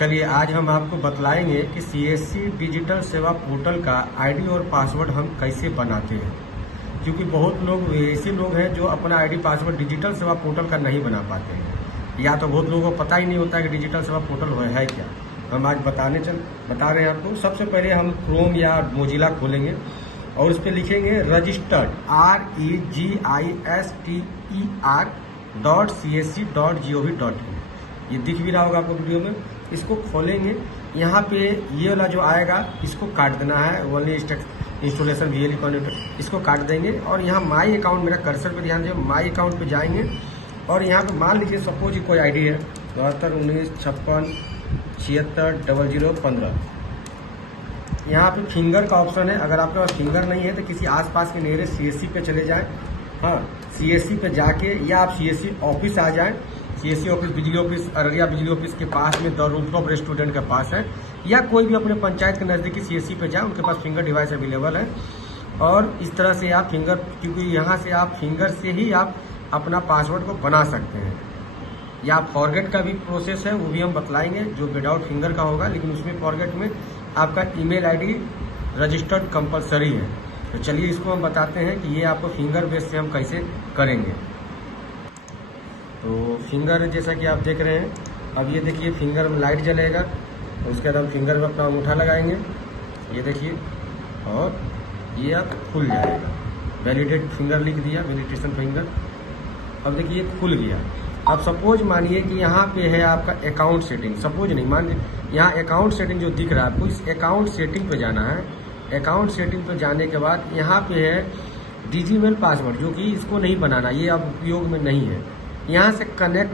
चलिए आज हम आपको बतलाएंगे कि सीएससी डिजिटल सेवा पोर्टल का आईडी और पासवर्ड हम कैसे बनाते हैं। क्योंकि बहुत लोग ऐसे लोग हैं जो अपना आईडी पासवर्ड डिजिटल सेवा पोर्टल का नहीं बना पाते हैं, या तो बहुत लोगों को पता ही नहीं होता है कि डिजिटल सेवा पोर्टल है क्या। हम आज बता रहे हैं आपको। सबसे पहले हम क्रोम या मोजिला खोलेंगे और उस पर लिखेंगे रजिस्टर्ड REGISTER.CSC.gov.in। ये दिख भी रहा होगा आपको वीडियो में। इसको खोलेंगे, यहाँ पे ये वाला जो आएगा इसको काट देना है, ओनली इंस्टॉलेशन VLE कनेक्टर, इसको काट देंगे। और यहाँ माई अकाउंट, मेरा कर्सर पे ध्यान दीजिए, माई अकाउंट पे जाएंगे और यहाँ पे मान लीजिए सपोज कोई आईडी है 721956760015। यहाँ पे फिंगर का ऑप्शन है। अगर आपके पास फिंगर नहीं है तो किसी आसपास के नियरेस्ट CSC पे चले जाएं। हाँ, CSC पे जाके या आप CSC ऑफिस आ जाएं। CSC ऑफिस बिजली ऑफिस, अररिया बिजली ऑफिस के पास में द रूफटॉप रेस्टोरेंट के पास है, या कोई भी अपने पंचायत के नज़दीकी CSC पे जाएं, उनके पास फिंगर डिवाइस अवेलेबल है। और इस तरह से आप फिंगर, क्योंकि यहाँ से आप फिंगर से ही आप अपना पासवर्ड को बना सकते हैं। या फॉरगेट का भी प्रोसेस है, वो भी हम बतलाएंगे, जो विदाउट फिंगर का होगा, लेकिन उसमें फॉरगेट में आपका ईमेल आईडी रजिस्टर्ड कंपलसरी है। तो चलिए इसको हम बताते हैं कि ये आपको फिंगर बेस से हम कैसे करेंगे। तो फिंगर जैसा कि आप देख रहे हैं, अब ये देखिए फिंगर में लाइट जलेगा, उसके बाद हम फिंगर में अपना अंगूठा लगाएंगे, ये देखिए, और ये आप खुल जाएगा। वैलिडेट फिंगर लिख दिया, वैलिडेशन फिंगर। अब देखिए खुल गया। अब सपोज मानिए कि यहाँ पे है आपका अकाउंट सेटिंग, सपोज नहीं, मान यहाँ अकाउंट सेटिंग जो दिख रहा है आपको, इस अकाउंट सेटिंग पे जाना है। अकाउंट सेटिंग पे जाने के बाद यहाँ पे है डिजीमेल पासवर्ड, जो कि इसको नहीं बनाना, ये अब उपयोग में नहीं है। यहाँ से कनेक्ट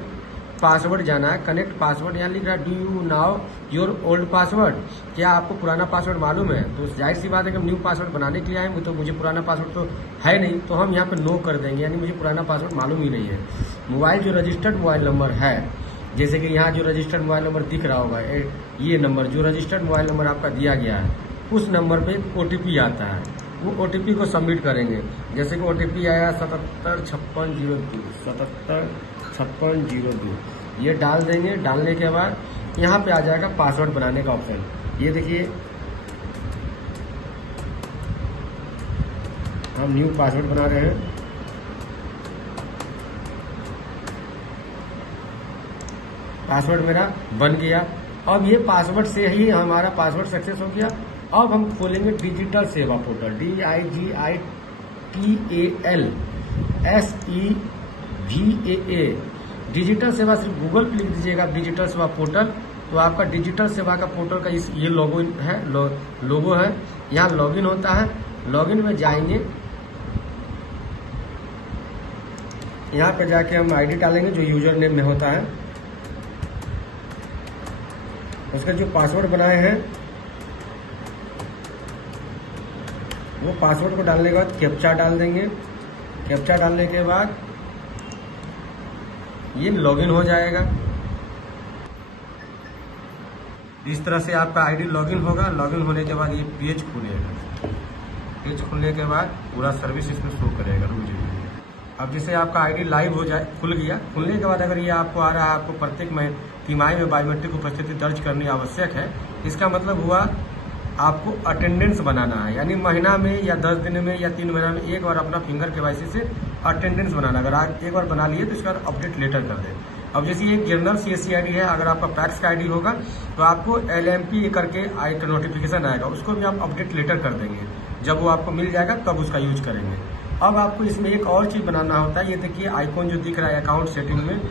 पासवर्ड जाना है। कनेक्ट पासवर्ड यहाँ लिख रहा है do you now your old password, क्या आपको पुराना पासवर्ड मालूम है? तो जाहिर सी बात है कि हम न्यू पासवर्ड बनाने के लिए आए, तो मुझे पुराना पासवर्ड तो है नहीं, तो हम यहाँ पे नो कर देंगे, यानी मुझे पुराना पासवर्ड मालूम ही नहीं है। मोबाइल जो रजिस्टर्ड मोबाइल नंबर है, जैसे कि यहाँ जो रजिस्टर्ड मोबाइल नंबर दिख रहा होगा, ये नंबर जो रजिस्टर्ड मोबाइल नंबर आपका दिया गया है, उस नंबर पे OTP आता है। वो OTP को सबमिट करेंगे। जैसे कि OTP आया 775602, 775602, ये डाल देंगे। डालने के बाद यहाँ पे आ जाएगा पासवर्ड बनाने का ऑप्शन। ये देखिए, हम न्यू पासवर्ड बना रहे हैं। पासवर्ड मेरा बन गया। अब ये पासवर्ड से ही हमारा पासवर्ड सक्सेस हो गया। अब हम खोलेंगे डिजिटल सेवा पोर्टल, DIGITALSEVAA। डिजिटल सेवा सिर्फ गूगल पे लिख दीजिएगा डिजिटल सेवा पोर्टल, तो आपका डिजिटल सेवा का पोर्टल का ये लोगो है, लोगो है। यहाँ लॉगिन होता है। लॉगिन में जाएंगे, यहाँ पे जाके हम आईडी डालेंगे जो यूजर नेम में होता है। उसका जो पासवर्ड बनाए हैं वो पासवर्ड को डालने के बाद कैप्चा डाल देंगे। कैप्चा डालने के बाद ये लॉगिन हो जाएगा। इस तरह से आपका आईडी लॉगिन होगा। लॉगिन होने के बाद ये पेज खुलेगा। पेज खुलने के बाद पूरा सर्विस इसमें शो करेगा। रुक जाइए। अब जैसे आपका आईडी लाइव हो जाए, खुल गया। खुलने के बाद अगर ये आपको आ रहा है, आपको प्रत्येक तिमाही में बायोमेट्रिक उपस्थिति दर्ज करनी आवश्यक है, इसका मतलब हुआ आपको अटेंडेंस बनाना है, यानी महीना में या 10 दिन में या 3 महीना में एक बार अपना फिंगर KYC से अटेंडेंस बनाना। अगर आप एक बार बना लिए तो इसका अपडेट लेटर कर दें। अब जैसे ये जनरल CSC आईडी है, अगर आपका पैक्स का आईडी होगा तो आपको LMP करके एक नोटिफिकेशन आएगा, उसको भी आप अपडेट लेटर कर देंगे। जब वो आपको मिल जाएगा तब उसका यूज करेंगे। अब आपको इसमें एक और चीज़ बनाना होता है। ये देखिए आइकॉन जो दिख रहा है अकाउंट सेटिंग में,